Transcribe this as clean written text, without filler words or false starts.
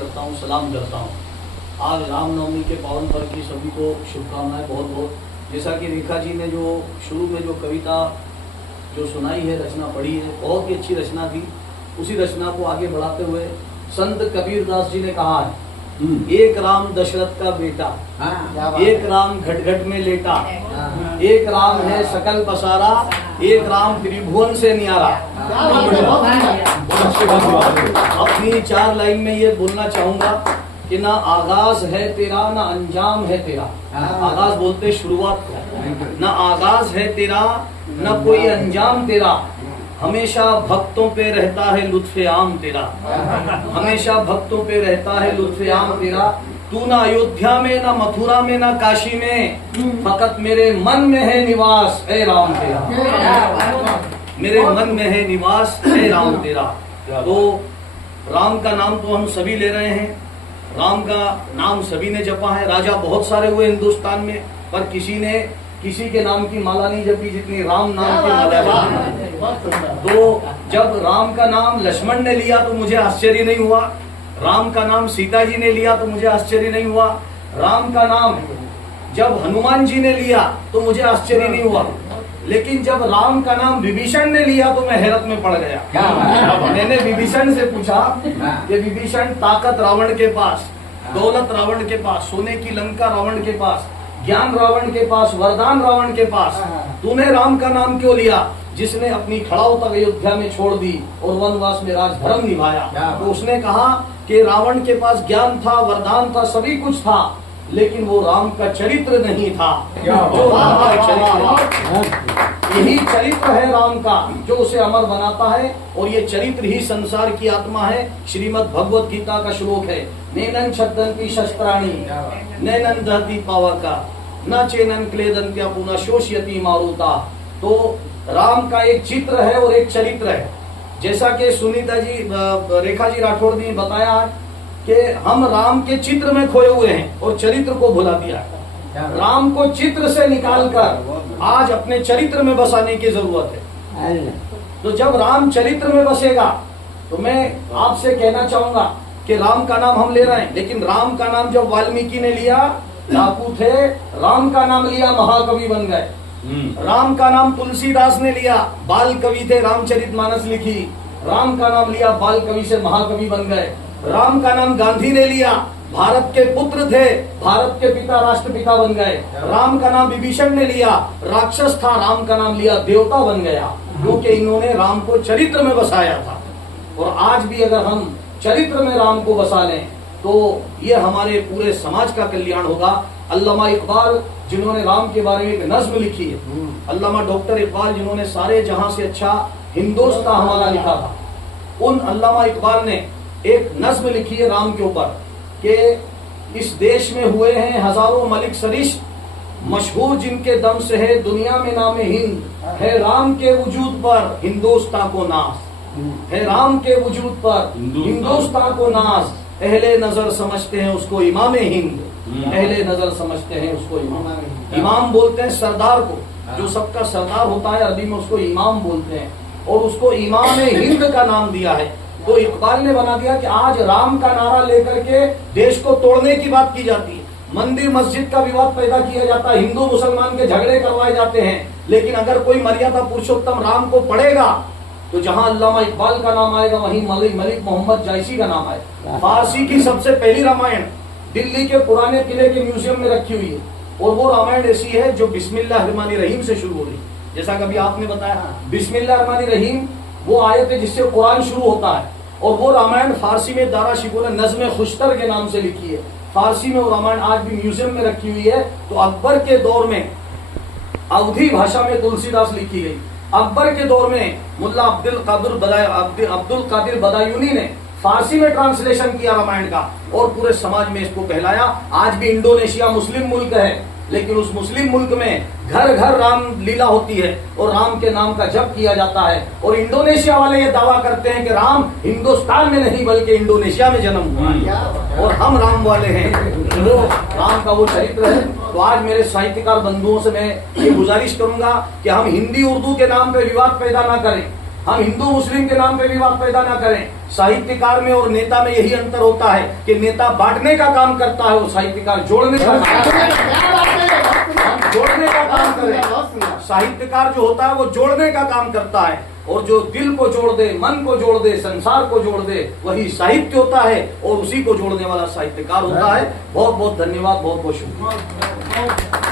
करता हूँ, सलाम करता हूँ। आज रामनवमी के पावन पर्व की सभी को शुभकामनाएं बहुत बहुत। जैसा कि रेखा जी ने जो शुरू में जो कविता जो सुनाई है, रचना पढ़ी है, बहुत ही अच्छी रचना थी। उसी रचना को आगे बढ़ाते हुए संत कबीरदास जी ने कहा है, एक राम दशरथ का बेटा, एक राम घट घट में लेटा, एक राम है सकल पसारा, एक राम त्रिभुवन से न्यारा। अपनी 4 लाइन में ये बोलना चाहूंगा कि ना आगाज है तेरा, ना अंजाम है तेरा। आगाज बोलते शुरुआत को, ना आगाज है तेरा, ना कोई अंजाम तेरा। हमेशा भक्तों पे रहता है लुत्फ़े आम तेरा, हमेशा भक्तों पे रहता है लुत्फ़े आम तेरा। तू ना अयोध्या में, ना मथुरा में, ना काशी में, फकत मेरे मन में है निवास है राम तेरा। मेरे मन में है निवास है राम तेरा। तो राम का नाम तो हम सभी ले रहे हैं, राम का नाम सभी ने जपा है। राजा बहुत सारे हुए हिंदुस्तान में, पर किसी के नाम की माला नहीं जपी जितनी राम नाम की माला जपी। तो जब राम का नाम लक्ष्मण ने लिया तो मुझे आश्चर्य नहीं हुआ, राम का नाम सीता जी ने लिया तो मुझे आश्चर्य नहीं हुआ, राम का नाम जब हनुमान जी ने लिया तो मुझे आश्चर्य नहीं हुआ, लेकिन जब राम का नाम विभीषण ने लिया तो मैं हैरत में पड़ गया। मैंने विभीषण से पूछा कि विभीषण, ताकत रावण के पास, दौलत रावण के पास, सोने की लंका रावण के पास, ज्ञान रावण के पास, वरदान रावण के पास, तूने राम का नाम क्यों लिया? जिसने अपनी खड़ाऊ तक अयोध्या में छोड़ दी और वनवास में राजधर्म निभाया। तो उसने कहा कि रावण के पास ज्ञान था, वरदान था, सभी कुछ था, लेकिन वो राम का चरित्र नहीं था। जो राम का चरित्र, यही चरित्र है राम का जो उसे अमर बनाता है, और ये चरित्र ही संसार की आत्मा है। श्रीमद् भगवत गीता का श्लोक है, नैनन छद्दन्ति शस्त्राणि नैनन दहति पावका न चैनन क्लेदन्त्या पुनः शोषयति मारुता। तो राम का एक चित्र है और एक चरित्र है। जैसा कि सुनीता जी, रेखा जी राठौड़ ने बताया कि हम राम के चित्र में खोए हुए हैं और चरित्र को भुला दिया। राम को चित्र से निकालकर आज अपने चरित्र में बसाने की जरूरत है। तो जब राम चरित्र में बसेगा तो मैं आपसे कहना चाहूंगा कि राम का नाम हम ले रहे हैं, लेकिन राम का नाम जब वाल्मीकि ने लिया, डाकू थे, राम का नाम लिया, महाकवि बन गए। राम का नाम तुलसीदास ने लिया, बाल कवि थे, रामचरितमानस लिखी। राम का नाम लिया, बाल कवि से महाकवि बन गए। राम का नाम गांधी ने लिया, भारत के पुत्र थे, भारत के पिता राष्ट्रपिता बन गए। राम का नाम विभीषण ने लिया, राक्षस था, राम का नाम लिया, देवता बन गया, क्योंकि इन्होंने राम को चरित्र में बसाया था। और आज भी अगर हम चरित्र में राम को बसा लें तो ये हमारे पूरे समाज का कल्याण होगा। अल्लामा इकबाल जिन्होंने राम के बारे में एक नज्म लिखी है, अल्लामा डॉक्टर इकबाल जिन्होंने सारे जहां से अच्छा हिंदुस्तान हमारा लिखा था, उन अल्लामा इकबाल ने एक नज्म लिखी है राम के ऊपर कि इस देश में हुए हैं हजारों मलिक सरिश्त, मशहूर जिनके दम से है दुनिया में नामे हिंद, है राम के वजूद पर हिंदुस्तान को नाज, है राम के वजूद पर हिंदुस्तान को नाज। अहले नजर समझते हैं उसको इमाम हिंद, अहले नजर समझते हैं उसको इमाम। इमाम बोलते हैं सरदार को, जो सबका सरदार होता है, अरबी में उसको इमाम बोलते हैं, और उसको इमाम हिंद का नाम दिया है। तो इकबाल ने बना दिया कि आज राम का नारा लेकर के देश को तोड़ने की बात की जाती है, मंदिर मस्जिद का विवाद पैदा किया जाता है, हिंदू मुसलमान के झगड़े करवाए जाते हैं। लेकिन अगर कोई मर्यादा पुरुषोत्तम राम को पढ़ेगा तो जहां अल्लामा इकबाल का नाम आएगा वहीं मलिक मोहम्मद जायसी का नाम आएगा। फारसी की सबसे पहली रामायण दिल्ली के पुराने किले के म्यूजियम में रखी हुई है, और वो रामायण ऐसी है जो बिस्मिल्लाहिर्रहमानिर्रहीम से शुरू हो रही है। जैसा कभी आपने बताया, बिस्मिल्लाहिर्रहमानिर्रहीम वो आयत है जिससे कुरान शुरू होता है, और वो रामायण फारसी में दारा शिकोह ने नज़्म खुश्तर के नाम से लिखी है। फारसी में वो रामायण आज भी म्यूजियम में रखी हुई है। तो अकबर के दौर में अवधी भाषा में तुलसीदास लिखी गई। अकबर के दौर में मुल्ला अब्दुल कादिर बदायूनी ने फारसी में ट्रांसलेशन किया रामायण का, और पूरे समाज में इसको कहलाया। आज भी इंडोनेशिया मुस्लिम मुल्क है, लेकिन उस मुस्लिम मुल्क में घर घर राम लीला होती है और राम के नाम का जप किया जाता है। और इंडोनेशिया वाले ये दावा करते हैं कि राम हिंदुस्तान में नहीं बल्कि इंडोनेशिया में जन्म हुआ है, और हम राम वाले हैं। वो राम का वो चरित्र है। तो आज मेरे साहित्यकार बंधुओं से मैं ये गुजारिश करूंगा कि हम हिंदी उर्दू के नाम पे विवाद पैदा ना करें, हम हिंदू मुस्लिम के नाम पे विवाद पैदा ना करें। साहित्यकार में और नेता में यही अंतर होता है कि नेता बांटने का काम करता है और साहित्यकार जोड़ने का काम करे। साहित्यकार जो होता है वो जोड़ने का काम करता है, और जो दिल को जोड़ दे, मन को जोड़ दे, संसार को जोड़ दे, वही साहित्य होता है, और उसी को जोड़ने वाला साहित्यकार होता है। बहुत बहुत धन्यवाद, बहुत बहुत शुक्रिया।